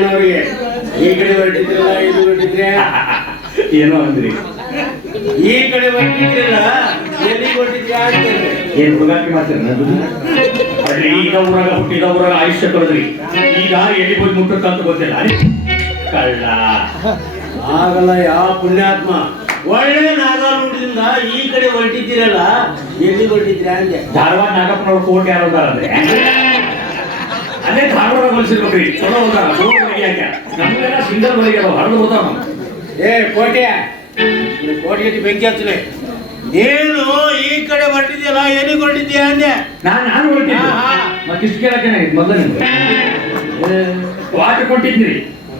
ಸುಮ್ಮಣ್ಣವ್ರಿಗೆ ಈ ಕಡೆ ಹೊರಟಿದ್ರಲ್ಲ ಇದು ಹೊರಟಿದ್ರೆ? ಏನೋ ಅಂದ್ರಿ. ಈ ಕಡೆ ಹೊರಟಿದ್ರಲ್ಲ ಎಲ್ಲಿ ಹೊರಟಿದ್ರಿ ಅಂತ ಏನ್ ಹುಡುಗಾಟಿ ಮಾಡ್ತೀರಿ? ಅಲ್ರಿ ಈಗ ಊರಾಗ ಹುಟ್ಟಿದ ಊರಾಗ ಆಯುಷ್ಯ ಕಳೆದ್ರಿ ಈಗ ಎಲ್ಲಿ ಹೋಗಿ ಮುಟ್ಟಕ್ಕಂತ ಗೊತ್ತಿಲ್ಲ. ಅರೆ, ಕಳ್ಳ. ಆಗಲ್ಲ ಯಾವ ಪುಣ್ಯಾತ್ಮ. ಒಳ್ಳೆ ನೋಡಿದ್ರಿಂದ ಈ ಕಡೆ ಹೊರಟಿದ್ದೀರಲ್ಲ ಎಲ್ಲಿ ಹೊರಟಿದ್ರೆ ಹಂಗೆ ಧಾರವಾಡ ನಾಗಪ್ಪನವ್ರ ಕೋಟ್ ಯಾರು ಅಂದ್ರೆ ಅಲ್ಲೇ ಧಾರವಾಡ ಹೊಲಿಸಿರ್ಬೇಕ್ರಿ ಚಲೋ ಯಾಕೆ ನಮ್ಗೆಲ್ಲ ಸಿಂಗಲ್ ಬರಿಗೆ ಹರಡು ಹೋದಾವ ಏ ಕೋಟೆ ಕೋಟೆ ಬೆಂಕಿ ಹಚ್ಚಲೆ. ಏನು ಈ ಕಡೆ ಹೊರಟಿದ್ಯಲ್ಲ ಎಲ್ಲಿ ಹೊರಟಿದ್ಯಾ ಅಂದೆ? ನಾನು ನಾನು ಹೊರಟಿದ್ದೆ. ಮತ್ತಿಷ್ಟು ಕೇಳಕ್ಕೆ ಮೊದಲ ನಿಮ್ಗೆ? ವಾಟ ಕೊಟ್ಟಿದ್ರಿ.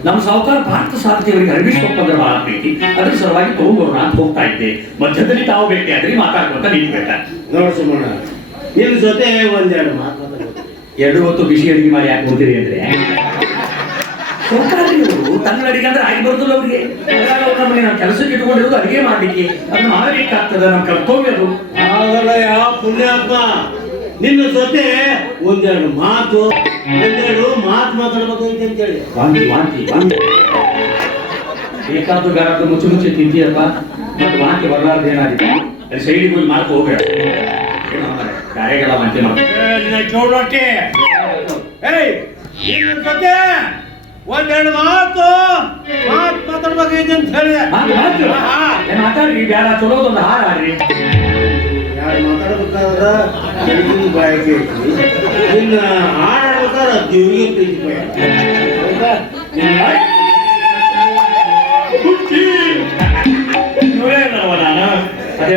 ನಮ್ಮ ಸಾವುಕಾರ ಭಾರತ ಸಾರಥಿಯವರಿಗೆ ಅರಬಿ ಒಪ್ಪಂದ ಬಹಳ ಪ್ರೀತಿ ಅದ್ರ ಸಲುವಾಗಿ ತಗೊಂಡ್ಬರೋಣ ಅಂತ ಹೋಗ್ತಾ ಇದ್ದೆ. ಮಧ್ಯದಲ್ಲಿ ತಾವು ಭೇಟಿ ಆದ್ರೆ ಮಾತಾಡ್ಕೊಂತ ನಿಂತ್ಬೇಕ ನೋಡು ಸುಮ್ಮಣ್ಣ ನಿನ್ ಜೊತೆ ಒಂದೆರಡು ಮಾತು. ಎರಡು ಹೊತ್ತು ಬಿಸಿ ಅಡಿಗೆ ಮಾಡಿ ಯಾಕೆ ಹೋಗ್ತೀರಿ ಅಂದ್ರೆ? ಸರ್ಕಾರಿಯವರು ತನ್ನ ಅಡಿಗೆ ಅಂದ್ರೆ ಆಗಿ ಬರುದಿಲ್ಲ ಅವ್ರಿಗೆ. ನಮ್ಮನ್ನ ನಾವು ಕೆಲಸಕ್ಕೆ ಇಟ್ಕೊಂಡಿರೋದು ಅಡಿಗೆ ಮಾಡ್ಲಿಕ್ಕೆ. ಅದನ್ನ ಮಾಡಬೇಕಾಗ್ತದೆ ನಮ್ಮ ಕರ್ತವ್ಯ ಅದು. ಆಗಲ್ಲ ಯಾವ ಪುಣ್ಯಾತ್ಮ. ನಿನ್ನ ಜೊತೆ ಒಂದೆರಡು ಮಾತು ಒಂದೆರಡು ಮಾತು ಮಾತಾಡ್ಬೇಕೈತೆ ಅಂತ ಹೇಳಿ ವಾಂತಿ ವಾಂತಿ ವಾಂತಿ. ಬೇಕಾದ್ದು ಗಾರದ್ದು ಮುಚ್ಚು ಮುಚ್ಚಿ ತಿಂತೀಯಪ್ಪ. ಮತ್ತೆ ವಾಂತಿ ಬರಲಾರ್ದು ಏನಾಗಿದೆ? ಅಲ್ಲಿ ಸೈಡಿಗೆ ಹೋಗಿ ಮಾತು ಹೋಗ್ಬೇಡ. ಏನೋ ಮಾರ್ರೆ, ಗಾರೆಗೆಲ್ಲ ವಾಂತಿ ಮಾಡಿ ಏ, ನಿನ್ನ ಚೌಡಟ್ಟಿ ಏಯ್ ನಿನ್ನ ಜೊತೆ ಒಂದೆರಡು ಮಾತು ಮಾತು ಮಾತಾಡ್ಬೇಕೈತೆ ಅಂತ ಹೇಳಿದೆ ಮಾತಾಡ್ರಿ ಬ್ಯಾಡ ಚಲೋದೊಂದು ಹಾರ ಆಡ್ರಿ ಯಾರು ಮಾತಾಡ್ಬೇಕಾದ್ರ ಬಾಯಿಗೆ ನಿನ್ನ ಹಾಡಬೇಕಾದ್ರೆ ದೇವ್ರಿಗೆ ಪ್ರೀತಿ? ಹುಟ್ಟಿ. ಅಲ್ಲವ ನಾನು? ಅದೇ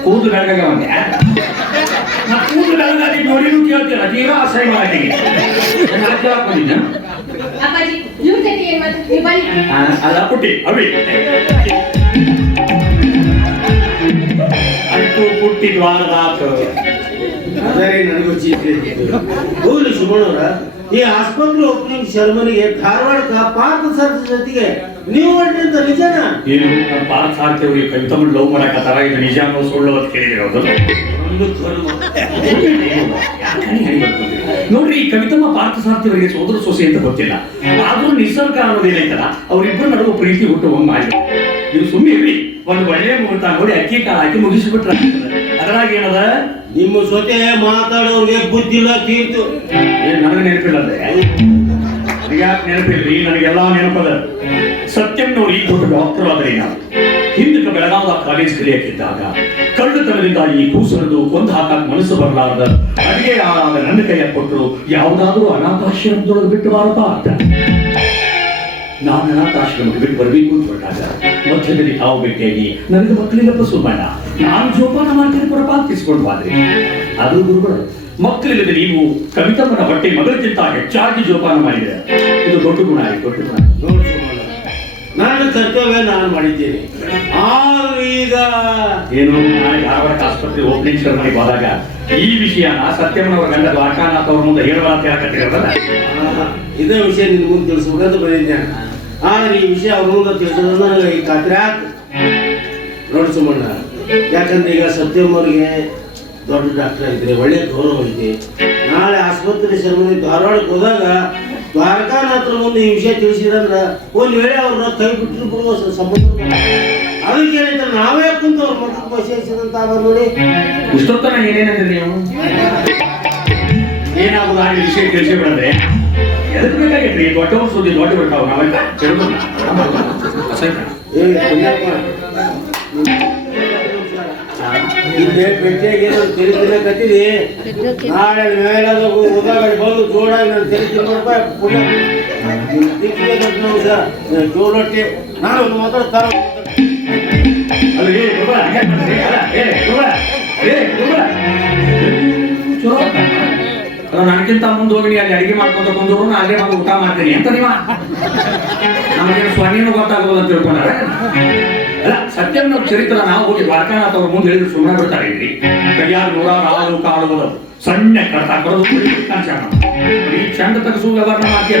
ಕೂದು ಬೆಳಗಾಗ ಬಂದೆ. ನಾ ಕೂದು ಬೆಳಗಾಗಿ ನೋಡಿನೂ ಕೇಳ್ತೀರ ತೀರಾ ಅಸಹ್ಯ ಮಾಡಿ ನಾನು ಅರ್ಥ ಹಾಕೊಂಡಿದ್ದೆ ಅಪ್ಪಾಜಿ ಇವ್ರ ಜೊತೆ ಏನ್ ಮಾತು? ನೀವು ಬನ್ನಿ. ಅಲ್ಲ ಪುಟ್ಟಿ ಅವಿ. ಅಂತೂ ಪುಟ್ಟಿ ದ್ವಾರದಾತು. ಅದೇ ನನಗೂ ಚೀಟಿ ಹೋಗ್ಲಿ ಸುಮಣ್ಣವ್ರ ಈ ಆಸ್ಪತ್ರೆ ಓಪನಿಂಗ್ ಶರ್ಮನಿಗೆ ಧಾರವಾಡ ಪಾರ್ಥ ಸರ್ ಜೊತೆಗೆ ನೀವು ಅಂತ ನಿಜನ? ಏನು? ನಮ್ಮ ಪಾರ್ಥ ಕವಿತಮ್ಮ ಲವ್ ಮಾಡಕತ್ತಾರ ಇದು. ನಿಜ ಅನ್ನೋ ಸುಳ್ಳು ಅಂತ. ಯಾಕಂದ್ರೆ ನೋಡ್ರಿ ಈ ಕವಿತಮ್ಮ ಪಾರ್ಥ ಸಾರ್ಥಿಯವರಿಗೆ ಸೋದರ ಸೊಸೆ ಅಂತ ಗೊತ್ತಿಲ್ಲ. ಆದ್ರೂ ನಿಸರ್ಗ ಅನ್ನೋದೇನೈತಲ್ಲ ಅವ್ರಿಬ್ಬರ ನಡುವೆ ಪ್ರೀತಿ ಹುಟ್ಟು ಹಂಗ್ ಮಾಡಿ ನೀವು ಸುಮ್ಮನೆ ಒಂದು ಒಳ್ಳೆಯ ಮುಹೂರ್ತ ನೋಡಿ ಅಕ್ಕಿ ಕಾಲ ಹಾಕಿ ಮುಗಿಸ್ಬಿಟ್ರ ಅದ್ರಾಗ ಏನದ ನಿಮ್ಮ ಜೊತೆ ಮಾತಾಡೋರ್ಗೆ ಬುದ್ಧಿಲ್ಲ ತೀರ್ತು ಏನ್ ನನಗೆ ನೆನಪಿಲ್ಲ ಅಂದ್ರೆ ಯಾಕೆ ನೆನಪಿಲ್ರಿ? ನನಗೆಲ್ಲ ನೆನಪದ. ಸತ್ಯಂ ನೋಡಿ ದೊಡ್ಡ ಡಾಕ್ಟರ್ ಆದ್ರೆ ನಾನು. ಹಿಂದಕ್ಕೆ ಬೆಳಗಾವ ಕಾಲೇಜ್ ಕಲಿಯಕ್ಕಿದ್ದಾಗ ಕಳ್ಳತನದಿಂದ ಈ ಕೂಸರದು ಕೊಂದು ಹಾಕಕ್ ಮನಸ್ಸು ಬರಲಾರದ ಅಡಿಗೆ ಆದ ನನ್ನ ಕೈಯ ಕೊಟ್ಟರು ಯಾವುದಾದ್ರೂ ಅನಾಥಾಶ್ರಮದೊಳಗೆ ಬಿಟ್ಟು ಬಾರಪ್ಪ ಅಂತ. ನಾನು ಅನಾಥಾಶ್ರಮಕ್ಕೆ ಬಿಟ್ಟು ಬರಬೇಕು ಅಂತ ಹೊರಟಾಗ ಮಧ್ಯದಲ್ಲಿ ತಾವು ಭೇಟಿಯಾಗಿ ನನಗೆ ಮಕ್ಕಳಿಲ್ಲಪ್ಪ ಸುಮ್ಮಣ್ಣ ನಾನು ಜೋಪಾನ ಮಾಡ್ತೀನಿ ಕೂಡ ಅಂತ ಇಸ್ಕೊಂಡು ಬಾದ್ರಿ ಅದು ಗುರುಗಳು ಮಕ್ಕಳಿಲ್ಲದೆ ನೀವು ಕವಿತಮ್ಮನ ಹೊಟ್ಟೆ ಮಗಳಿಗಿಂತ ಹೆಚ್ಚಾಗಿ ಜೋಪಾನ ಮಾಡಿದೆ. ಇದು ದೊಡ್ಡ ಗುಣ ಆಯ್ತು ದೊಡ್ಡ ಗುಣ ನಾನು ಕರ್ತವ್ಯ ನಾನು ಮಾಡಿದ್ದೇನೆ. ಈಗ. ಏನು? ನಾಳೆ ಧಾರವಾಡ ಆಸ್ಪತ್ರೆ ಓಪನಿಂಗ್ ಸೆರೆಮನಿಗೆ ಹೋದಾಗ ಈ ವಿಷಯನ ಸತ್ಯಮ್ಮನವರ ಗಂಡ ದ್ವಾರಕಾನಾಥ್ ಅವ್ರ ಮುಂದೆ ಹೇಳುವ ಅಂತ ಹೇಳಕತ್ತಿರಲ್ಲ ಇದೇ ವಿಷಯ ನಿನ್ ಮುಂದೆ ತಿಳಿಸ್ಬೇಕಂತ ಬಂದಿದ್ದೇನೆ ಆದ್ರೆ ಈ ವಿಷಯ ಅವ್ರ ಮುಂದೆ ತಿಳಿಸೋದನ್ನ ನನಗೆ ಈ ಖಾತ್ರಿ ಆಯ್ತು ನೋಡಿ ಸುಮಣ್ಣ ಯಾಕಂದ್ರೆ ಈಗ ಸತ್ಯಮ್ಮವ್ರಿಗೆ ದೊಡ್ಡ ಡಾಕ್ಟರ್ ಆಗಿದ್ರೆ ಒಳ್ಳೆ ಗೌರವ ಐತಿ ನಾಳೆ ಆಸ್ಪತ್ರೆ ಶರ್ಮನಿ ಧಾರವಾಡಕ್ಕೆ ಹೋದಾಗ ದ್ವಾರಕಾನಾಥರ ಮುಂದೆ ಈ ವಿಷಯ ತಿಳಿಸಿದ್ರೆ ಒಂದ್ ವೇಳೆ ಅವ್ರನ್ನ ಕೈ ಬಿಟ್ಟರು ಬಿಡುವ ಸಂಬಂಧ. ಅದಕ್ಕೆ ಏನೈತೆ ನಾವೇ ಕುಂತು ಅವ್ರ ಮಕ್ಕಳು ಬಸಿದಂತ ನೋಡಿ. ಇಷ್ಟೊತ್ತನ ಏನೇನಂದ್ರೆ ನೀವು? ಏನಾಗುದು ಆ ವಿಷಯ ತಿಳಿಸಿ ಬಿಡಂದ್ರೆ ಎದಕ್ ಬೇಕಾಗೈತ್ರಿ? ದೊಡ್ಡ ಸುದ್ದಿ ನೋಡಿ ಬಿಟ್ಟು ಅವ್ರು ನಾವೆಲ್ಲ ತಿಳ್ಕೊಂಡ ಏ ಪುಣ್ಯಪ್ಪ. ಇಲ್ಲೇ ಪೆಟ್ಟಿಗೆ ನಾಳೆ ಮೇಳದ ಬಂದು ಜೋಡಾಗಿ ನಾನು ಪುಣ್ಯ. ದೊಡ್ಡ ಜೋಡೊಟ್ಟಿ ನಾನು ನನಗಿಂತ ಮುಂದೆ ಹೋಗಿ ಅಲ್ಲಿ ಅಡಿಗೆ ಮಾಡ್ಕೊಂತ ಕುಂದ್ರು ನಾ ಅಲ್ಲೇ ಬಂದು ಊಟ ಮಾಡ್ತೀನಿ. ಅಂತ ನೀವ? ನಮಗೆ ಸ್ವರ್ಣಿನೂ ಗೊತ್ತಾಗ್ಬೋದು ಅಂತ ತಿಳ್ಕೊಂಡಾರೆ? ಅಲ್ಲ ಸತ್ಯನ ಚರಿತ್ರ ನಾವು ಹೋಗಿ ದ್ವಾರಕಾನಾಥ್ ಅವ್ರ ಮುಂದೆ ಹೇಳಿದ್ರು ಸುಮ್ಮನೆ ಬಿಡ್ತಾರೆ ಇಲ್ಲಿ ಕೈಯಾರು ನೂರಾರು ಆಳು ಕಾಳು ಸಣ್ಣ ಕಡತ ಬರೋದು ಈ ಚಂದ ತಗಸು ವ್ಯವಹಾರ ಮಾಡ್ತೀಯ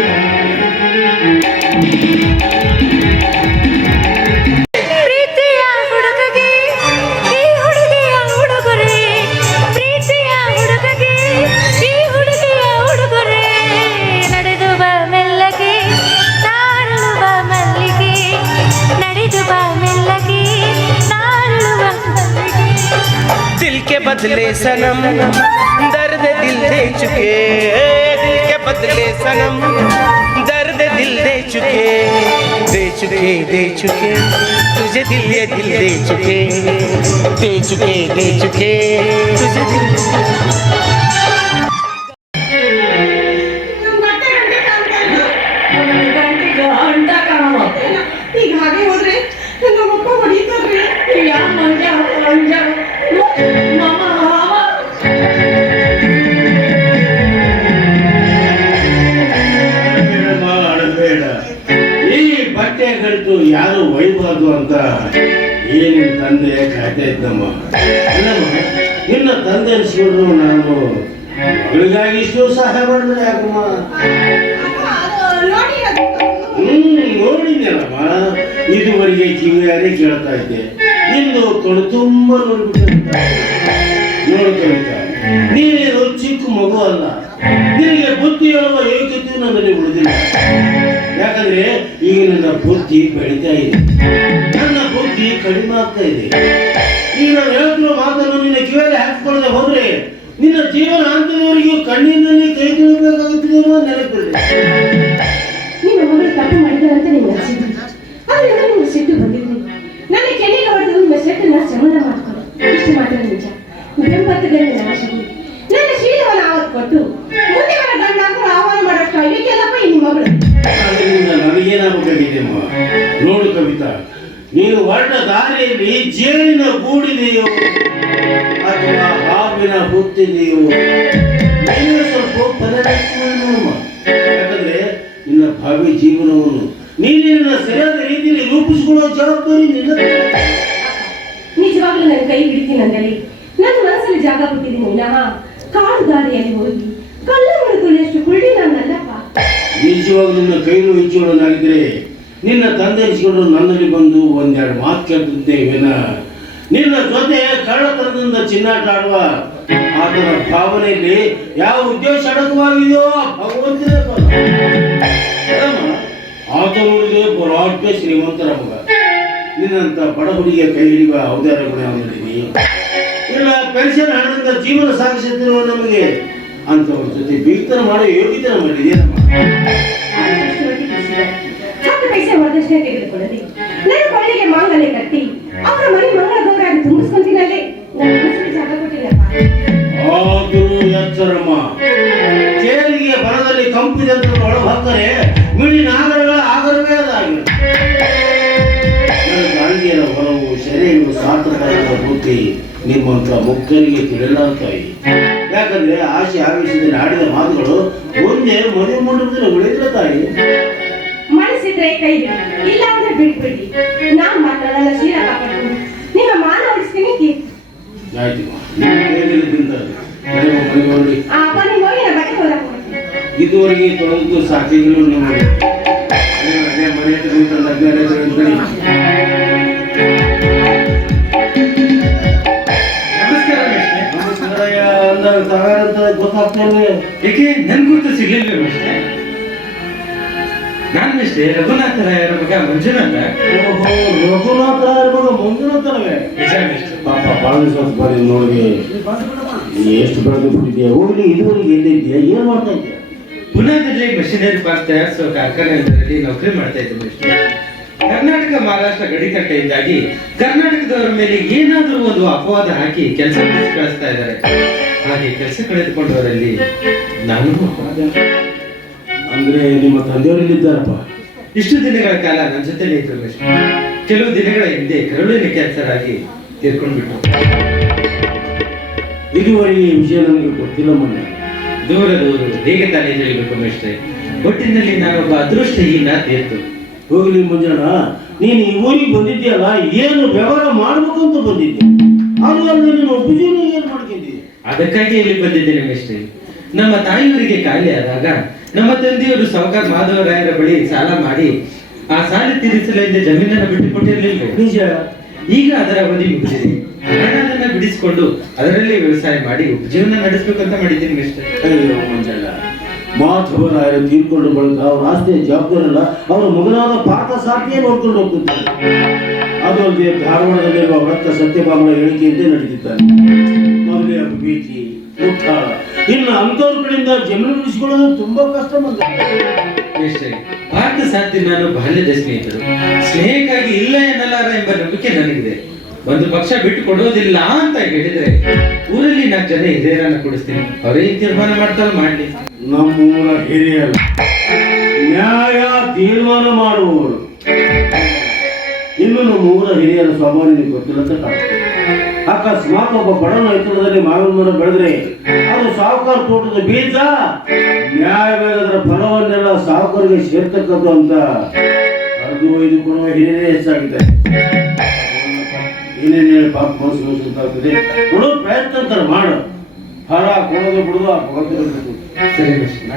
सनम। दर्द दिल दे चुके दिल के बदले सनम। दर्द दिल दे चुके दे चुके दे चुके। तुझे दिल ये दिल दे चुके दे चुके दे चुके। तुझे दिल ಅನ್ಸ್ಕೊಂಡ್ರು ನಾನು. ಮಗಳಿಗಾಗಿ ಇಷ್ಟು ಸಹಾಯ ಮಾಡಿದ್ರೆ ಯಾಕಮ್ಮ? ಹ್ಮ್ ನೋಡಿದ್ಯಲ್ಲಮ್ಮ ಇದುವರೆಗೆ ಕಿವಿಯಾರೆ ಕೇಳ್ತಾ ಇದ್ದೆ. ನಿಂದು ಕಣು ತುಂಬ ನೋಡ್ಬಿಟ್ಟು ನೀನೇನು ಚಿಕ್ಕ ಮಗು ಅಲ್ಲ. ನಿನಗೆ ಬುದ್ಧಿ ಹೇಳುವ ಯೋಗ್ಯತೆ ನನ್ನಲ್ಲಿ ಉಳಿದಿಲ್ಲ. ಯಾಕಂದ್ರೆ ಈಗ ನನ್ನ ಬುದ್ಧಿ ಬೆಳೀತಾ ಇದೆ. ನನ್ನ ಬುದ್ಧಿ ಕಡಿಮೆ ಆಗ್ತಾ ಇದೆ. ಈಗ ನಾನು ಹೇಳ್ತಿರೋ ಮಾತನ್ನು ನಿನ್ನ ಕಿವಿಯಲ್ಲಿ ಹಾಕಿಕೊಳ್ಳದೆ ಹೋದ್ರೆ ನಿನ್ನ ಜೀವನ ಅಂತವರಿಗೂ ಕಣ್ಣಿನಲ್ಲಿ ಕೈ ತೊಳಬೇಕಾಗುತ್ತದೆ ಅನ್ನೋ ನೆನಪಿರಲಿ. ನೀನು ಮಗಳು ತಪ್ಪು ಮಾಡಿದ್ದಾರೆ ಅಂತ ನಿಮ್ಗೆ ಅನಿಸಿದ್ರು ಆದ್ರಿಂದ ನಿಮ್ಗೆ ಸಿಟ್ಟು ಬಂದಿದ್ರಿ ನನ್ನ ಕೆನೆಗೆ ಹೊಡೆದು ನಿಮ್ಮ ಸೆಟ್ಟನ್ನ ಸಮಾನ ಮಾಡ್ಕೊಳ್ಳಿ ಇಷ್ಟು ಮಾತ್ರ ನಿಜ. ಬೆಂಬತ್ತದಲ್ಲಿ ನಾಶಿ ನನ್ನ ಶೀಲವನ್ನು ಆವತ್ತು ಕೊಟ್ಟು ಮುಂದೆ ಬರೋ ಗಂಡಾಂತರ ಆಹ್ವಾನ ಮಾಡೋಷ್ಟು ಅಯ್ಯಕ್ಕೆಲ್ಲಪ್ಪ ಈ ಮಗಳು. ಅಮ್ಮ ನೋಡು ಕವಿತಾ ನೀನು ಹೊರಟ ದಾರಿಯಲ್ಲಿ ಜೇನಿನ ಗೂಡಿದೆಯೋ ಅಥವಾ ಹಾವಿನ ಹುತ್ತಿದೆಯೋ? ನೀನು ಸ್ವಲ್ಪ ಪರಿಣಾಮ ಯಾಕಂದ್ರೆ ನಿನ್ನ ಭಾವಿ ಜೀವನವನ್ನು ನೀನಿನ ಸರಿಯಾದ ರೀತಿಯಲ್ಲಿ ರೂಪಿಸಿಕೊಳ್ಳುವ ಜವಾಬ್ದಾರಿ ನಿನ್ನ ನಿಜವಾಗ್ಲೂ ನನ್ನ ಕೈ ಹಿಡಿತೀನಂದಲ್ಲಿ ನನ್ನ ಮನಸ್ಸಲ್ಲಿ ಜಾಗ ಕೊಟ್ಟಿದ್ದೀನಿ ವಿನಃ ಕಾಡು ದಾರಿಯಲ್ಲಿ ಹೋಗಿ ಕಳ್ಳ ಮುಳುಗುಳಿಯಷ್ಟು ಕುಳ್ಳಿ ನಾನಲ್ಲಪ್ಪ ನಿಜವಾಗ್ಲೂ ನಿನ್ನ ಕೈಲು ಹೆಚ್ಚುವನಾಗಿದ್ರೆ ನಿನ್ನ ತಂದೆ ಅನಿಸಿಕೊಂಡು ನನ್ನಲ್ಲಿ ಬಂದು ಒಂದೆರಡು ಮಾತು ಕೇಳ್ತಿದ್ದೆ ವಿನ ನಿನ್ನ ಜೊತೆ ಕಳ್ಳತನದಿಂದ ಚಿನ್ನಾಟ ಆಡುವ ಆತನ ಭಾವನೆಯಲ್ಲಿ ಯಾವ ಉದ್ದೇಶ ಅಡಕವಾಗಿದೆಯೋ ಭಗವಂತನೇ ಆತ ನೋಡಿದ್ರೆ ಬಲಾಢ್ಯ ಶ್ರೀಮಂತರ ಮಗ. ನಿನ್ನಂತ ಬಡ ಹುಡುಗಿಯ ಕೈ ಹಿಡಿಯುವ ಔದಾರ ಗುಣ ಹೊಂದಿದ್ದೀನಿ ಇಲ್ಲ ಪೆನ್ಷನ್ ಹಣದಿಂದ ಜೀವನ ಸಾಗಿಸುತ್ತಿರುವ ನಮಗೆ ಅಂತವ್ರ ಜೊತೆ ಬೀಗ್ತನ ಮಾಡೋ ಯೋಗ್ಯತೆ ನಮ್ಮಲ್ಲಿ ಪೈಸೆ ವರದಕ್ಷಿಣೆ ತೆಗೆದುಕೊಳ್ಳಲಿ. ನನ್ನ ಕೊಳ್ಳಿಗೆ ಮಾಂಗಲ್ಯ ಕಟ್ಟಿ. ಅವರ ಮನೆ ಮಂಗಳ ಗೌರವ ತುಂಬಿಸ್ಕೊಂತೀನಲ್ಲೇ ಜಾಗ ಕೊಟ್ಟಿಲ್ಲಪ್ಪ ಆದರೂ ಎಚ್ಚರಮ್ಮ ಕೇಳಿಗೆ ಬರದಲ್ಲಿ ಕಂಪಿದಂತ ಒಳಗೆ ಹಾಕ್ತಾರೆ ಮಿಳಿ ನಾಗರಗಳ ಆಗರವೇ ಅದಾಗಿಲ್ಲ ಗಾಳಿಗೆಯ ಹೊರವು ಶರೀರವು ಸಾರ್ಥಕವಾದ ಬುದ್ಧಿ ನಿಮ್ಮಂತ ಮುಕ್ತರಿಗೆ ತಾಯಿ ಯಾಕಂದ್ರೆ ಆಶೆ, ಆವೇಶದಲ್ಲಿ ಆಡಿದ ಮಾತುಗಳು ಒಂದೇ ಮನೆ ಮಂಡಪದಲ್ಲಿ ಉಳಿದಿಲ್ಲ ತಾಯಿ. ಮನಸ್ಸಿದ್ರೆ ಕೈ ಬಿಡಿ ಇಲ್ಲ ಅಂದ್ರೆ ಬಿಟ್ಬಿಡಿ. ನಾನ್ ಮಾತ್ರ ನನ್ನ ಶೀಲ ಕಾಪಾಡ್ಕೊಂಡು ನಿಮ್ಮ ಮಾನ ಉಳಿಸ್ತೀನಿ ಕೀರ್ತಿ. ಆಯ್ತು ಹೇಗಿಲ್ಲ ಮನೆಗೆ ಹೊರಡಿ ಆ ಅಪ್ಪ ನಿಮ್ಮ ಹೋಗಿ ನನ್ನ ಬಟ್ಟೆ ಹೊರಗೆ ಕೊಡ್ತೀನಿ ಇದುವರೆಗೆ ತೊಳೆದು ಸಾಕಿಗಳು ನೀವು ಅದೇ ಮನೆ ಹತ್ರ ನಿಂತಲ್ಲ, ಅಜ್ಞಾನ ಹತ್ರ ನಿಂತ್ಕೊಳ್ಳಿ. ನಮಸ್ಕಾರ ಮೇಷ್ಟ್ರೆ. ನಮಸ್ಕಾರಯ್ಯ ಅಂದಾಗ ತಾವ್ಯಾರಂತ ಗೊತ್ತಾಗ್ತಾ ಇಲ್ವೇ? ಏಕೆ? ನನ್ ಗುರುತು ಸಿಗ್ಲಿಲ್ವೇ ಮೇಷ್ಟ್ರೆ ನಾನ್ ಇಷ್ಟೇ ರಘುನಾಥ ರಾಯರ ಮಗ ಮಂಜುನಾಥ ರಘುನಾಥ ಇರ್ಬೋದು, ಮಂಜುನಾಥನವೇ? ನಿಜ ಮೇಷ್ಟ್ರೆ ಪಾಪ ಭಾಳ ದಿವಸ ಬಾರಿ ನೋಡಿ ಎಷ್ಟು ಬೆಳೆದು ಬಿಟ್ಟಿದ್ಯಾ? ಹೋಗ್ಲಿ ಇದುವರೆಗೆ ಎಲ್ಲಿದ್ಯಾ ಏನ್ ಮಾಡ್ತಾ ಇದ್ಯಾ ಪುನಾದಲ್ಲಿ ಮೆಷಿನರಿ ಪಾರ್ಟ್ ತಯಾರಿಸುವ ಕಾರ್ಖಾನೆಯೊಂದರಲ್ಲಿ ನೌಕರಿ ಮಾಡ್ತಾ ಇದ್ದೆ ಮೇಷ್ಟ್ರೆ ಕರ್ನಾಟಕ ಮಹಾರಾಷ್ಟ್ರ ಗಡಿಕಟ್ಟೆಯಿಂದಾಗಿ ಕರ್ನಾಟಕದವರ ಮೇಲೆ ಏನಾದರೂ ಒಂದು ಅಪವಾದ ಹಾಕಿ ಕೆಲಸ ಕಳಿಸ್ತಾ ಇದ್ದಾರೆ. ಹಾಗೆ ಕೆಲಸ ಕಳೆದುಕೊಂಡವರಲ್ಲಿ ನಾನು ಅಪವಾದ ಅಂದ್ರೆ ನಿಮ್ಮ ತಂದೆಯವರಲ್ಲಿದ್ದಾರಪ್ಪ. ಇಷ್ಟು ದಿನಗಳ ಕಾಲ ನನ್ನ ಜೊತೆಲೇ ಇದ್ರು ಕೆಲವು ದಿನಗಳ ಹಿಂದೆ ಕರುಳಿನ ಕ್ಯಾನ್ಸರ್ ಆಗಿ ತೀರ್ಕೊಂಡ್ಬಿಟ್ಟು ಇದುವರೆಗೆ ಈ ವಿಷಯ ನನಗೆ ಗೊತ್ತಿಲ್ಲ ಮೊನ್ನೆ. ದೂರ ದೂರ ಹೇಗೆ ತಾನೇ ತಿಳಿಬೇಕು ಮೇಷ್ಟ್ರೆ? ಒಟ್ಟಿನಲ್ಲಿ ನಾನೊಬ್ಬ ನಾ ತೀರ್ತು ಹೋಗ್ಲಿ ಮುಂಜಾನ ನೀನು ಈ ಊರಿಗೆ ಬಂದಿದ್ದೀಯಲ್ಲ ಏನು ವ್ಯವಹಾರ ಮಾಡ್ಬೇಕು ಅಂತ ಬಂದಿದ್ದೆ ಅದು ಅಲ್ಲದೆ ನೀನು ಏನ್ ಅದಕ್ಕಾಗಿ ಇಲ್ಲಿ ಬಂದಿದ್ದೇನೆ ಮೇಷ್ಟ್ರೆ. ನಮ್ಮ ತಾಯಿಯವರಿಗೆ ಕಾಯಿಲೆ ಆದಾಗ ನಮ್ಮ ತಂದೆಯವರು ಸಾವುಕಾರ ಮಾಧವರಾಯರ ಬಳಿ ಸಾಲ ಮಾಡಿ ಆ ಸಾಲ ತೀರಿಸಲೆಂದು ಜಮೀನನ್ನು ಬಿಟ್ಟುಕೊಟ್ಟಿರಲಿಲ್ಲ ನಿಜ. ಈಗ ಅದರ ಅವಧಿ ಮುಗಿದಿದೆ. ಹಣವನ್ನು ಬಿಡಿಸಿಕೊಂಡು ಅದರಲ್ಲಿ ವ್ಯವಸಾಯ ಮಾಡಿ ಜೀವನ ನಡೆಸಬೇಕಂತ ಅಂತ ಮಾಡಿದ್ದೀನಿ ಅಯ್ಯೋ ಮಂಜಲ್ಲ ಮಾಧವರಾಯರು ತೀರ್ಕೊಂಡು ಬಳಿಕ ಅವ್ರ ಆಸ್ತಿಯ ಜವಾಬ್ದಾರಿ ಅಲ್ಲ ಅವರ ಮಗನಾದ ಪಾಠ ಸಾಕಿಯೇ ನೋಡ್ಕೊಂಡು ಹೋಗ್ತಿದ್ದಾರೆ. ಅದು ಅಲ್ಲದೆ ಧಾರವಾಡದಲ್ಲಿರುವ ವ್ರತ ಸತ್ಯಭಾಮನ ಹೇಳಿಕೆಯಂತೆ ನಡೆದಿದ್ದಾರೆ ಮೊದಲೇ ಬೀಚಿ ಮುಟ್ಟಾಳ ಇನ್ನು ಅಂಥವ್ರ ಕಡೆಯಿಂದ ಜಮೀನು ಉಳಿಸಿಕೊಳ್ಳೋದು ತುಂಬಾ ಕಷ್ಟ ಬಂದ ಪಾರ್ಥ ಸಾಧ್ಯ ನಾನು ಬಾಲ್ಯದ ಸ್ನೇಹಿತರು ಸ್ನೇಹಕ್ಕಾಗಿ ಇಲ್ಲ ಎನ್ನಲಾರ ಎಂಬ ನಂಬಿಕೆ ನನಗಿದೆ. ಒಂದು ಪಕ್ಷ ಬಿಟ್ಟು ಕೊಡೋದಿಲ್ಲ ಅಂತ ಹೇಳಿದ್ರೆ ಊರಲ್ಲಿ ನಾಲ್ಕು ಜನ ಹಿರಿಯರನ್ನ ಕೊಡಿಸ್ತೀನಿ. ಅವರೇ ತೀರ್ಮಾನ ಮಾಡ್ತಾರೆ ಮಾಡಲಿ. ನಮ್ಮೂರ ಹಿರಿಯರು ನ್ಯಾಯ ತೀರ್ಮಾನ ಮಾಡುವವರು. ಇನ್ನು ನಮ್ಮ ಊರ ಹಿರಿಯರ ಸ್ವಭಾವ ನಿನಗೆ ಗೊತ್ತಿಲ್ಲ. ಅಕಸ್ಮಾತ್ ಒಬ್ಬ ಬಡವನ ಎತ್ತರದಲ್ಲಿ ಮಾವಿನ ಮರ ಬೆಳೆದ್ರೆ ಅದು ಸಾಹುಕಾರ ತೋಟದ ಬೀಜ? ನ್ಯಾಯವಾಗಿ ಫಲವನ್ನೆಲ್ಲ ಸಾಹುಕಾರಿಗೆ ಸೇರ್ತಕ್ಕದ್ದು ಅಂತ ಅದು ಇದು ಕೊಡುವ ಹಿರಿಯರೇ ಹೆಚ್ಚಾಗಿದೆ. ಏನೇನು ಹೇಳಿ ಪಾಪ ಮನಸ್ಸು ಮನಸ್ಸುಂಟಾಗ್ತದೆ ಕೊಡೋ ಪ್ರಯತ್ನ ಅಂತಾರೆ ಮಾಡು. ಫಲ ಕೊಡೋದು ಬಿಡೋದು ಆ ಭಗವಂತನಿಗೆ ಸರಿ ಮೇಷ್ಟ್ರೆ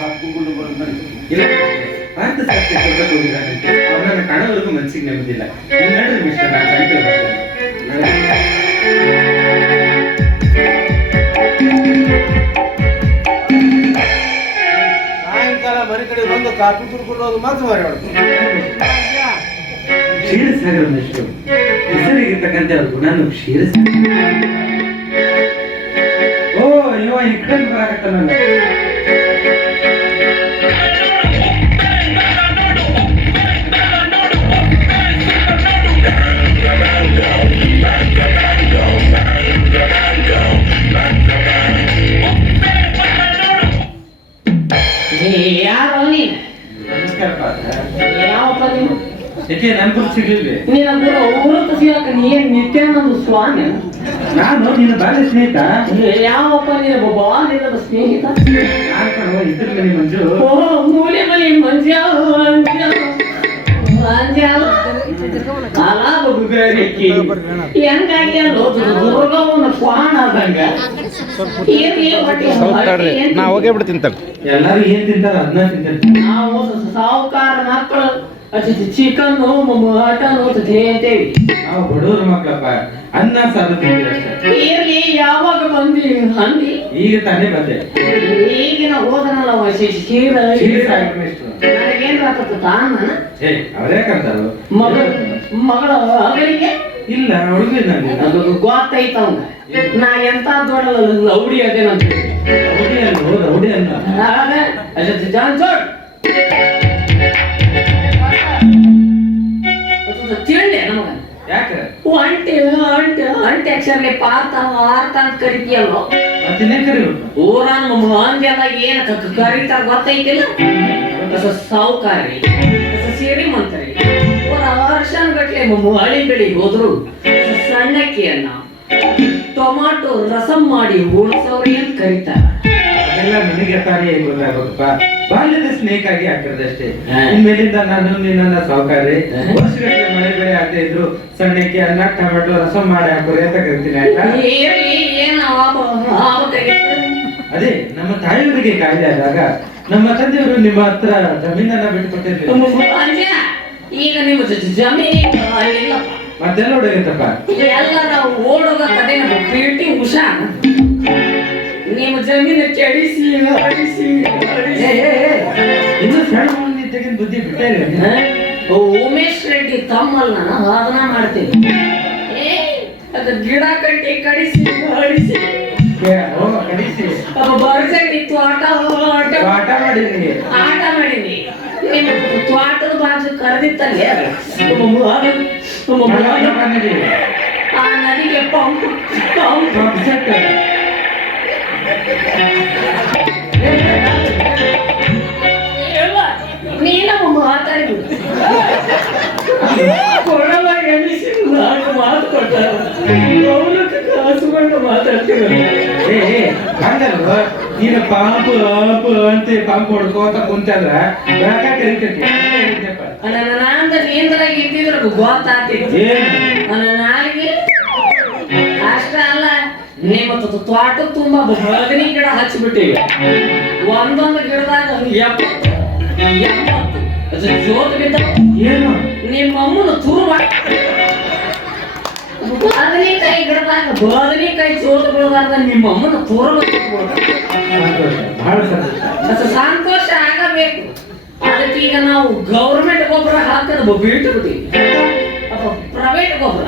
ತಪ್ಪಿಕೊಂಡು ಬರೋದು ಸಾಧ್ಯ ಕೊಡ್ಬೇಕು ಹೋಗಿದ್ದಾನಂತೆ ಅವನನ್ನ ಕಾಣೋವರೆಗೂ ಮನಸ್ಸಿಗೆ ನೆಮ್ಮದಿಲ್ಲ ನಡ್ರಿ ಮಿಸ್ಟರ್ ನಾನು ಸಾಯಂಕಾಲ ಬರ್ತೇನೆ ಸಾಯಂಕಾಲ ಮನೆ ಕಡೆ ಬಂದು ಕಾಫಿ ಕುಡ್ಕೊಂಡು ಹೋಗೋದು ಮಾತ್ರ ಕ್ಷೀರಸಾಗರ ಹೆಸರಿಗೆ ಹೆಸರಿಗಿರ್ತಕ್ಕಂಥ ಅವ್ರ ಗುಣನು ಕ್ಷೀರಸಾಗರ. ಓ ಇವ ಈ ಕಡೆ ಬರಾಕತ್ತಾನಲ್ಲ ಯಾವಪ್ಪ ನೀನು? ಯಾಕೆ ನನ್ ಗುರು ಸಿಗಕ್ಕೆ ನೀ ಏನ್ ನಿತ್ಯಾನಂದ ಸ್ವಾಮಿ? ನಾನು ನಿನ್ನ ಬಾಲ್ಯ ಸ್ನೇಹಿತ. ಯಾವಪ್ಪ ನಿನ್ನ ಬಾಲ್ಯದ ಸ್ನೇಹಿತ? ಮಂಜು? ಓ ಮೂಲೆ ಮನೆ ಮಂಜ ಮಂಜ ಮಂಜ. ಅಲ ಬಗುಗರಿಕೆ ಹೆಂಗಾಗಿ ದುರ್ಗವನ್ನ ಕ್ವಾಣ ಆದಂಗ ನಾ ಹೋಗೇ ಬಿಡ್ತೀನಿ ತಗ ಎಲ್ಲಾರು ಏನ್ ತಿಂತಾರ? ಅದನ್ನ ತಿಂತಾರೆ. ನಾವು ಸಾವುಕಾರ ಮಕ್ಕಳು. ಚಿಕನ್ ಮಟನ್ ತಿಂತೇವಿ ನಾವು ಬಡವ್ರ ಮಕ್ಕಳಪ್ಪ ಅನ್ನ ಸಾರು ಇರ್ಲಿ ಯಾವಾಗ ಬಂದಿ ಹಂದಿ? ಈಗ ತಾನೇ ಬಂದೆ. ಈಗಿನ ಓದನಲ್ಲ ಕ್ಷೀರಸಾಗರ ಮೇಷ್ಟ್ರು ನನಗೇನ್ ತಾನ. ಅವರೇ ಕಂತಾರು ಮಗಳ. ಮಗಳ ಅವರಿಗೆ ಇಲ್ಲ ಹುಡುಗಿ ನಂಗೆ ಅದು ಗೊತ್ತೈತ ನಾ ಎಂತ ದೊಡ್ಡ ಲೌಡಿ ಅದೇನಂತ ರೌಡಿ ಅಲ್ಲ ಅಲ್ಲ. ಜಾನ್ ಚೋಡ್ ತಿಳಿ ನಮಗ. ಯಾಕೆ? ಅಂಟೆ ಅಂಟೆ ಅಂಟೆ ಅಕ್ಷರಲೆ ಪಾರ್ತ ವಾರ್ತ ಅಂತ ಕರಿತೀಯಲ್ಲೋ ಮತ್ತಿನ್ನೇ ಕರಿಬೇಕು? ಊರಾನ ಮಂದೆಲ್ಲ ಏನ ಕರೀತಾರ ಗೊತ್ತೈತಿಲ್ಲ? ಸಾವುಕಾರಿ ಸೇರಿ ಶ್ರೀಮಂತರಿ ಊರ ವರ್ಷನ್ ಗಟ್ಲೆ ಹಳ್ಳಿಗಳಿಗೆ ಹೋದ್ರು. ಸಣ್ಣಕ್ಕಿಯನ್ನ ಟೊಮಾಟೊ ರಸಂ ಮಾಡಿ ಉಳಿಸೋರಿ ಅಂತ ಕರೀತಾರೆ. ಅದೆಲ್ಲ ನಿನಗೆ ತಾನೇ ಗೊತ್ತಾಗೋದಪ್ಪ. ಬಾಲ್ಯದ ಸ್ನೇಕ್ ಆಗಿ ಹಾ. ಇನ್ಮೇಲಿಂದ ನಾನು ನಿನ್ನ ಸಾವುಕಾರಿ. ಹಾ. ವರ್ಷಗಟ್ಟಲೆ ಮಳೆ ಬೆಳೆ ಆಗದೆ ಇದ್ರು. ಸಣ್ಣಕ್ಕೆ ಅನ್ನ ಟೊಮೆಟೊ ರಸಂ ಮಾಡಿ ಹಾಕೋರಿ ಅಂತ ಕರಿತೀನಿ ಆಯ್ತಾ? ಅದೇ ನಮ್ಮ ತಾಯಿಯವರಿಗೆ ಕಾಯಿಲೆ ಆದಾಗ ನಮ್ಮ ತಂದೆಯವರು ನಿಮ್ಮ ಹತ್ರ ಜಮೀನನ್ನ ಬಿಟ್ಟುಕೊಟ್ಟಿದ್ರು ಈಗ ನಿಮ್ಮ ಜ- ಜ- ಜಮೀನಿಗೆ ಇಲ್ಲಪ್ಪ ಮತ್ತೆಲ್ಲ ಹೊಡಗತ್ತಪ್ಪ ಎಲ್ಲರ ಓಡುವ ಕಡೆ ನಮ್ಮ ಪ್ರೀತಿ ಉಷಾ. ನಿಮ್ಮ ಜಮೀನು ಕೆಡಿಸಿ ಏ, ಇನ್ನು ಸಣ್ಣ ತೆಗೆದು ಬುದ್ಧಿ ಬಿಟ್ಟೇ ಉಮೇಶ್ ರೆಡ್ಡಿ ತಮ್ಮಲ್ಲ ಮಾಡ್ತೀನಿ. ಏ ಅದು ಗಿಡ ಕಟ್ಟಿ ಕಡಿಸಿ ಅಡಿಸಿ ಕಡಿಸಿ. ಹೋಗ ಇತ್ತು ಆಟ ಆಟ. ಆಟ ಮಾಡಿದೀನಿ ಆಟ ಮಾಡೀನಿ ನಿಮ್ಮ ತ್ವಾಟದ ಬಾಜು ಕರೆದಿತ್ತಲ್ಲೇ ಆ ನದಿಗೆ ಪಂಪ್ ಪಂಪ್ ಇಲ್ಲ, ನೀನಮ್ಮ ಮಾತಾಡಿದ್ರು ಕೊಡವ ಎಣಿಸಿ ನಾನು ಮಾತು ಕೊಟ್ಟ ಅವನಕ್ಕೆ ಕಾಸು ಬಳಸ್ಕೊಂಡು ಮಾತಾಡ್ತೀರಲ್ಲ ಏ ಏ, ಹಂಗಲ್ವ ನೀನು ಪಾಂಪು ಆಪು ಅಂತ ಪಾಪ ಹೊಡ್ಕೋತ ಕುಂತಂದ್ರ ಬೆಳಕ ಕರಿತೈತಿ ನನ್ನ ನಾಂದ ನೀಂದ್ರಾಗ ಇದ್ದಿದ್ರೆ ನಾಲಿಗೆ ಅಷ್ಟ ಅಲ್ಲ ನಿಮ್ಮ ತೋಟ ತುಂಬಾ ಬದನಿ ಗಿಡ ಹಚ್ಚಿಬಿಟ್ಟಿವೆ ಒಂದೊಂದು ಗಿಡದಾಗ ಎಪ್ಪತ್ತು ಎಪ್ಪತ್ತು ಜೋತ್ ಬಿದ್ದ ಏನು ನಿಮ್ಮ ತೂರು ತುರುವ ಬದನೆಕಾಯಿ ಗಿಡದಾಗ ಬದನೆಕಾಯಿ ಕೈ ಬೀಳದಾಗ ನಿಮ್ಮ ಅಮ್ಮನ ತುರುವ ಸಂತೋಷ ಆಗಬೇಕು. ಅದಕ್ಕೆ ಈಗ ನಾವು ಗೌರ್ಮೆಂಟ್ ಗೊಬ್ಬರ ಹಾಕದ ಬಿಟ್ಟು ಪ್ರೈವೇಟ್ ಗೊಬ್ಬರ.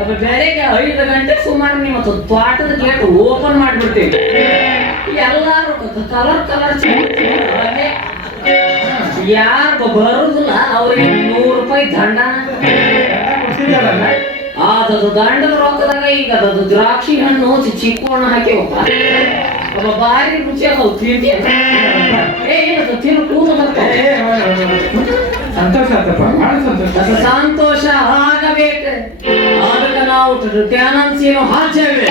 ಅಪ್ಪ, ಬೆಳಗ್ಗೆ ಐದು ಗಂಟೆ ಸುಮಾರು ನಿಮ್ಮ ತೋಟದ ಗೇಟ್ ಓಪನ್ ಮಾಡಿಬಿಡ್ತೀವಿ. ಎಲ್ಲಾರು ಕಲರ್ ಕಲರ್ ಯಾರು ಬರುದಿಲ್ಲ ಅವ್ರಿಗೆ ನೂರು ರೂಪಾಯಿ ದಂಡ ಅದದು ದಂಡದ ರೊಕ್ಕದಾಗ ಈಗ ಅದದು ದ್ರಾಕ್ಷಿ ಹಣ್ಣು ಚಿಕ್ಕು ಹಣ್ಣು ಹಾಕಿವಪ್ಪ ಅವ ಬಾರಿ ರುಚಿ ಅದಾವ ತಿಂತೀಯ ಏನದು ತಿನ್ನು ಕೂದು. ಸಂತೋಷ ಆತಪ್ಪ ಸಂತೋಷ ಆಗಬೇಕು ಅದಕ್ಕೆ ನಾವು ಟ್ಯಾನನ್ಸಿಯನ್ನು ಹಾಚೇವೆ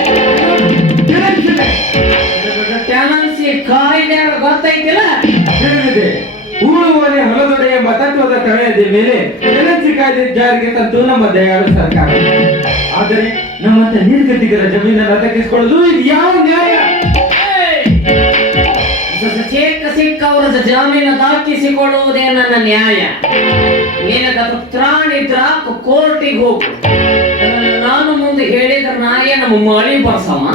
ಟ್ಯಾನನ್ಸಿ ಕಾಯಿಲೆ ಗೊತ್ತೈತಿಲ್ಲ ತಿಳಿದಿದೆ ಹೂಳುವನೆ ಹೊಲದೊಡೆಯ ಮತತ್ವದ ತಳೆಯದ ಮೇಲೆ ಎನರ್ಜಿ ಕಾಯ್ದೆ ಜಾರಿಗೆ ತಂತು ನಮ್ಮ ದಯಾಳು ಸರ್ಕಾರ. ಆದರೆ ನಮ್ಮಂತ ನಿರ್ಗತಿಗರ ಜಮೀನನ್ನು ದಕ್ಕಿಸಿಕೊಳ್ಳಲು ಇದು ಯಾವ ನ್ಯಾಯ? ಸಿಕ್ಕ ಅವರ ಜಾಮೀನು ದಾಖಿಸಿಕೊಳ್ಳುವುದೇ ನನ್ನ ನ್ಯಾಯ. ನಿನಗದು ತ್ರಾಣಿದ್ರ ಕೋರ್ಟಿಗೆ ಹೋಗು. ನಾನು ಮುಂದೆ ಹೇಳಿದ್ರೆ ನಾ ಏನಮ್ಮ ಮಳಿ ಬರ್ಸಮ್ಮ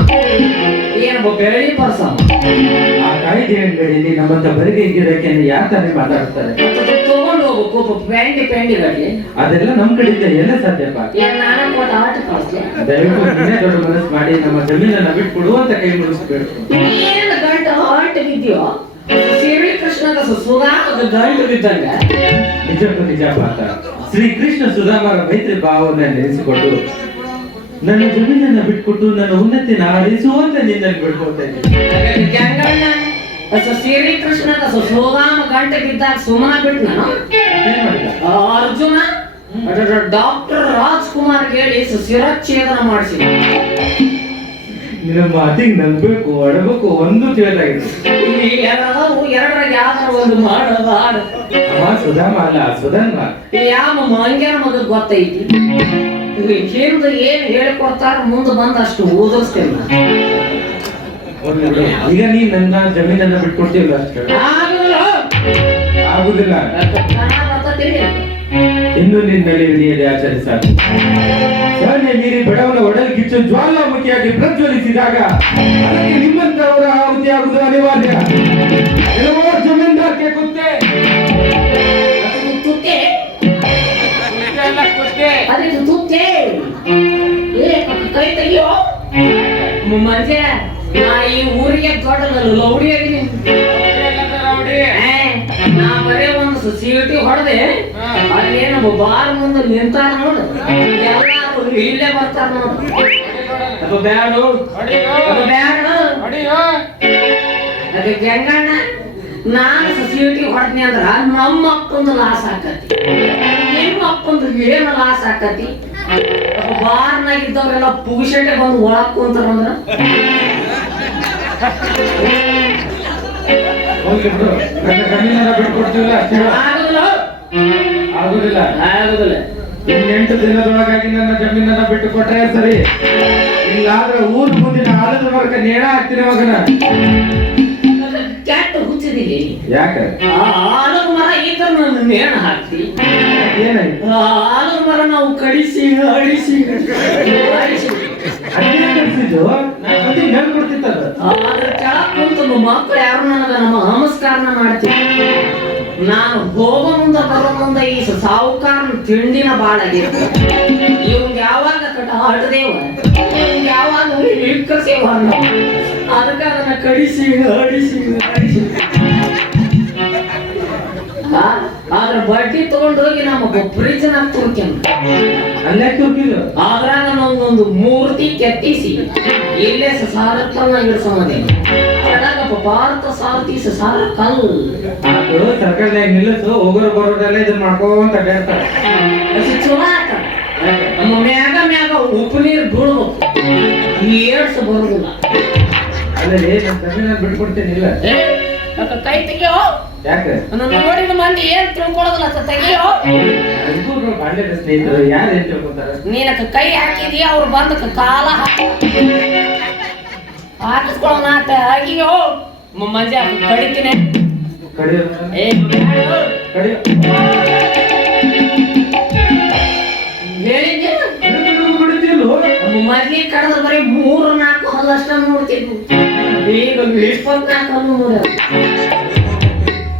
ಏನಮ್ಮ ಬೆಳಿ ಬರ್ಸಮ್ಮ ಆ ಕಾಯ್ದೆ ಅಂಗಡಿಯಲ್ಲಿ ನಮ್ಮಂತ ಬರಿಗೆ ಗಿರಕ್ಕೆ ಯಾತನೆ ಮಾತಾಡ್ತಾರೆ ತಗೊಂಡು ಅದೆಲ್ಲ ನಮ್ ಕಡೆಯಿಂದ ಎಲ್ಲ ಸಾಧ್ಯಪ್ಪ ದಯವಿಟ್ಟು ನೀನೇ ದೊಡ್ಡ ಮನಸ್ಸು ಮಾಡಿ ನಮ್ಮ ಜಮೀನನ್ನ ಬಿಟ್ಕೊಡು ಅಂತ ಕೈ ಮುಗಿಸ್ಬೇಕು ಏನ್ ಗಂಟ ಹಾರ್ಟ್ ಬಿದ್ದಿಯೋ? ಶ್ರೀ ಕೃಷ್ಣನ ಸುಧಾಮದ ಗಂಟು ಬಿದ್ದಂಗ. ನಿಜಕ್ಕೂ ನಿಜ ಪಾತ ಶ್ರೀ ಕೃಷ್ಣ ಸುಧಾಮರ ಮೈತ್ರಿ ಭಾವವನ್ನು ನೆನೆಸಿಕೊಂಡು ನನ್ನ ಜಮೀನನ್ನ ಬಿಟ್ಕೊಟ್ಟು ನನ್ನ ಉನ್ನತಿನ ಆರಿಸು ಅಂತ ನಿನ್ನಲ್ಲಿ ಬಿಡ್ಕೊಳ್ತಾ ಇದ್ದೀನಿ ಗಂಗಣ್ಣ ಶ್ರೀ ಕೃಷ್ಣದ ಸುಧಾಮ ಗಂಟೆ ಬಿದ್ದಾಗ ಸುಮನ ಬಿಟ್ಟು ನಾನು ಅರ್ಜುನ ಡಾಕ್ಟರ್ ರಾಜ್ಕುಮಾರ್ ಹೇಳಿ ಶಿರಚ್ಛೇದನ ಮಾಡಿಸಿ. ನಿಮ್ಮ ಮಾತಿಗೆ ನಂಬಬೇಕು ಅಡಬೇಕು ಒಂದು ತಿಳಿದಾಗಿದೆ ಇಲ್ಲಿ ಎರಡದಾವು ಎರಡರಾಗ ಯಾವ್ದಾರ ಒಂದು ಮಾಡೋದು ಹಾಡು ಸುಧಾಮ ಅಲ್ಲ ಸುಧಾಮ ಯಾವ ಮಂಗ್ಯಾನ ಮಗ ಗೊತ್ತೈತಿ? ಇಲ್ಲಿ ಕೇಂದ್ರ ಏನ್ ಹೇಳಿಕೊಡ್ತಾರ ಮುಂದೆ ಬಂದಷ್ಟು ಓದಿಸ್ತೇನೆ. ಈಗ ನೀ ನನ್ನ ಜಮೀನನ್ನ ಬಿಟ್ಕೊಡ್ತೀವಿ ಅಷ್ಟೇ ಆಗುದಿಲ್ಲ. ಇನ್ನು ನಿನ್ನಲ್ಲಿ ಹಿಡಿಯದೆ ಆಚರಿಸಿ. ನೀರಿ ಮೀರಿ ಬಡವನ ಒಡಲ್ ಕಿಚ್ಚು ಜ್ವಾಲಾಮುಖಿಯಾಗಿ ಪ್ರಜ್ವಲಿಸಿದಾಗ ಅದಕ್ಕೆ ನಿಮ್ಮಂತವರ ಆಹುತಿ ಆಗುವುದು ಅನಿವಾರ್ಯ. ಕೆಲವೋ ಜಮೀನ್ದಾರ್ಗೆ ಕುತ್ತೆ. ತುತ್ತೆ ಕೈ ತೆಗಿಯೋ. ಮಂಜೆ ನಾ ಈ ಊರಿಗೆ ದೊಡ್ಡ ಲೌಡಿ ಅದೀನಿ ಏ, ನಾ ಬರೇ ಒಂದು ಸೊಸೈಟಿ ಹೊಡೆದೆ ಅಲ್ಲೇನು ಬಾರ್ ಮುಂದೆ ನಿಂತಾರ ನೋಡು. ಎಲ್ಲಾರು ಇಲ್ಲೇ ಬರ್ತಾರ ನೋಡು. ಬ್ಯಾಡು. ಅದು ಬ್ಯಾಡು. ಅದಕ್ಕೆ ಗಂಗಣ್ಣ ನಾನು ಸೊಸೈಟಿ ಹೊಡೆದ್ನಿ ಅಂದ್ರ ನಮ್ಮ ಅಪ್ಪಂದು ಲಾಸ್ ಆಕತಿ. ನಿಮ್ಮ ಅಪ್ಪಂದು ಏನು ಲಾಸ್ ಆಕತಿ? ಬಾರ್ನಾಗಿದ್ದವರೆಲ್ಲ ಇದ್ದವ್ರೆಲ್ಲ ಪುಗಿಸಟ್ಟೆ ಬಂದು ಒಳಗ್ ಕುಂತಾರ ಅಂದ್ರ ಬಿಡು ನನ್ನ ಜಮೀನನ್ನ ಬಿಟ್ಕೊಡ್ತೀವಲ್ಲ ಆಗುದಿಲ್ಲ. ಆಗುದಿಲ್ಲ. ಆಗುದಿಲ್ಲ ಇನ್ನೆಂಟು ದಿನದೊಳಗಾಗಿ ನನ್ನ ಜಮೀನನ್ನ ಬಿಟ್ಟು ಕೊಟ್ಟರೆ ಸರಿ. ಇಲ್ಲಾದ್ರೆ ಊರ್ ಮುಂದಿನ ಆಲದ ವರ್ಗ ನೇಣ ಹಾಕ್ತೀನಿ ಮಗನ. ಕೆಟ್ಟ ಹುಚ್ಚಿದಿಲ್ಲ ಯಾಕೆ? ಆಲದ ಮರ ಇದ್ರ ನನ್ನ ನೇಣ ಹಾಕ್ತಿ. ಏನಾಯ್ತು? ಆಲದ ಮರ ನಾವು ಕಡಿಸಿ ಅಡಿಸಿ ಅದೇನ್ ಕಲ್ಸಿದ್ದು ನಾನು ಸತಿ ಹೇಳ್ಕೊಡ್ತಿತ್ತದ ಅದ್ರ ಕೆಳಗ್ ಕುಂತು ಮಕ್ಕಳು ಯಾರು ನನಗ ನಮ್ಮ ನಮಸ್ಕಾರನ ಮಾಡ್ತೀವಿ ನಾನು ಹೋಗೋ ಮುಂದ ಬರೋ ಮುಂದ ಈ ಸಾವುಕಾರನ ತಿಂಡಿನ ಬಾಳ ಇವಂಗ ಯಾವಾಗ ಕಟ ಹಡದೇವ? ಇವಂಗ ಯಾವಾಗ ಇಕ್ಕಸೇವ ಅದಕ್ಕೆ ಅದನ್ನ ಕಡಿಸಿ ಅಡಿಸಿ ಅಡಿಸಿ ಆ, ಅದ್ರ ಬಡ್ಡಿ ತಗೊಂಡೋಗಿ ನಮ್ಮ ಫ್ರಿಜ್ನ ತುರ್ಕ್ಯಂತ ಅಲ್ಲೇ ತುರ್ಕಿದ್ದು ಅದ್ರಾಗ ನಮ್ದೊಂದು ಮೂರ್ತಿ ಕೆತ್ತಿಸಿ ಇಲ್ಲೇ ಅದಾಗಪ್ಪ ಭಾರತ ಸಾರಥಿ ಸಸಾರ ಕಲ್ ಅದು ಸರ್ಕಾರದಾಗ ನಿಲ್ಲಿಸು ಹೋಗೋರು ಬರೋರೆಲ್ಲ ಇದನ್ನ ಮಾಡ್ಕೊಂತ ಅಡ್ಡಾಡ್ತಾರೆ. ಅದು ಚಲೋ ಆತ. ನಮ್ಮ ಮ್ಯಾಗ ಮ್ಯಾಗ ಉಪ್ಪು ನೀರು ಬೀಳ್ಬೇಕು. ಏಡ್ಸ್ ಬರುದಿಲ್ಲ ಅಲ್ಲೇ ಯಾಕ ಕೈ ತೆಗಿಯೋ ಯಾಕೆ ನನ್ನ ನೋಡಿದ ಮಂದಿ ಏನ್ ತಿಳ್ಕೊಳ್ಳೋದಿಲ್ಲ ಅಂತ ತೆಗಿಯೋ ಇಬ್ಬರು ಬಾಲ್ಯದ ಸ್ನೇಹಿತರು ಯಾರು ಏನ್ ತಿಳ್ಕೊತಾರೆ ನೀನಕ್ಕ ಕೈ ಹಾಕಿದೀಯ ಅವ್ರು ಬಂದಕ್ಕ ಕಾಲ ಹಾಕಿ ಹಾಕಿಸ್ಕೊಳ್ಳೋಣ ಅಂತ ಅಯ್ಯೋ ಮಂಜ ಕಡಿತೀನಿ ಕಡಿಯೋ ಏ ಬ್ಯಾಡ. ಕಡಿಯೋ ಹೇಳಿದ್ದೆ ಬಿಡ್ತಿಲ್ವೋ ಮೊದ್ಲಿ ಕಡದ್ರ ಬರೀ ಮೂರು ನಾಲ್ಕು ಹಲ್ಲಷ್ಟ ನೋಡ್ತಿದ್ವು ಈಗ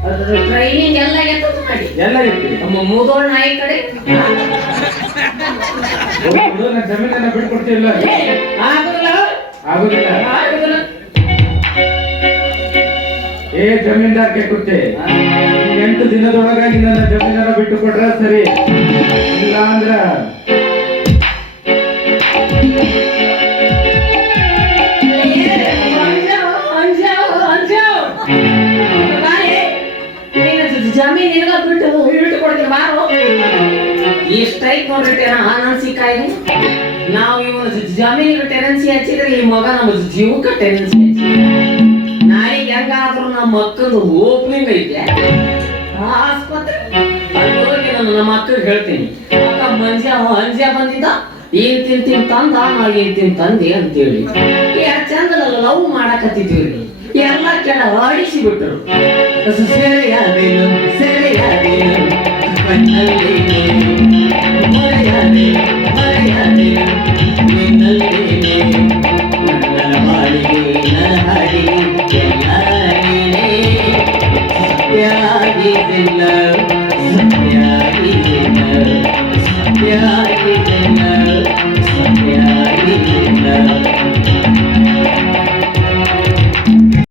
ಅದ್ರ ಟ್ರೈನಿಂಗ್ ಎಲ್ಲ ಎತ್ತದ ಮಾಡಿ ಎಲ್ಲ ಇರ್ತೀವಿ ನಮ್ಮ ಮೂದೋಳ್ ನಾಯಿ ಕಡೆ. ಜಮೀನನ್ನ ಏ, ಆಗುದಿಲ್ಲ. ಆಗುದಿಲ್ಲ. ಆಗುದಿಲ್ಲ. ಏ ಜಮೀನ್ದಾರ್ ಎಂಟು ದಿನದೊಳಗಾಗಿ ನನ್ನ ಜಮೀನನ್ನ ಬಿಟ್ಟು ಕೊಟ್ರ ಸರಿ. ಇಲ್ಲ ಅಂದ್ರ ನಿನಗ ಬಿಟ್ಟು ಬಿಟ್ಟು ಕೊಡ್ತೀನಿ ಬಾರು ಎಷ್ಟೈತ್ ನೋಡ್ರಿ ಆನಂದ್ ಸಿಕ್ಕಾಯಿ ನಾವು ಇವನ ಜಮೀನಿಗೆ ಟೆನೆನ್ಸಿ ಹಚ್ಚಿದ್ರೆ ಈ ಮಗ ನಮ್ಮ ಜೀವಕ್ಕೆ ಟೆನೆನ್ಸಿ ಹಚ್ಚಿ ನಾಳೆಗೆ ಹೆಂಗಾದ್ರೂ ನಮ್ಮ ಮಕ್ಕಳದು ಓಪನಿಂಗ್ ಐತೆ. ಆಸ್ಪತ್ರೆ ಅಲ್ಲಿ ಹೋಗಿ ನಾನು ನಮ್ಮ ಅಕ್ಕ ಹೇಳ್ತೀನಿ. ಅಕ್ಕ ಮಂಜ ಅಂಜ ಬಂದಿದ್ದ? ಏನ್ ತಿಂತೀನಿ ತಂದ? ನಾ ಏನ್ ತಿನ್ ತಂದೆ ಅಂತೇಳಿ. ಚಂದ ಲವ್ ಮಾಡಕತ್ತಿದ್ದೀವ್ರಿ ಜನ ಆಡಿಸಿ ಬಿಟ್ಟರು ಸೆರೆಯಾದೇನು ಸೆರೆಯಾದೇನು ಮರೆಯಾದೇನು ಮರೆಯಾದೇನು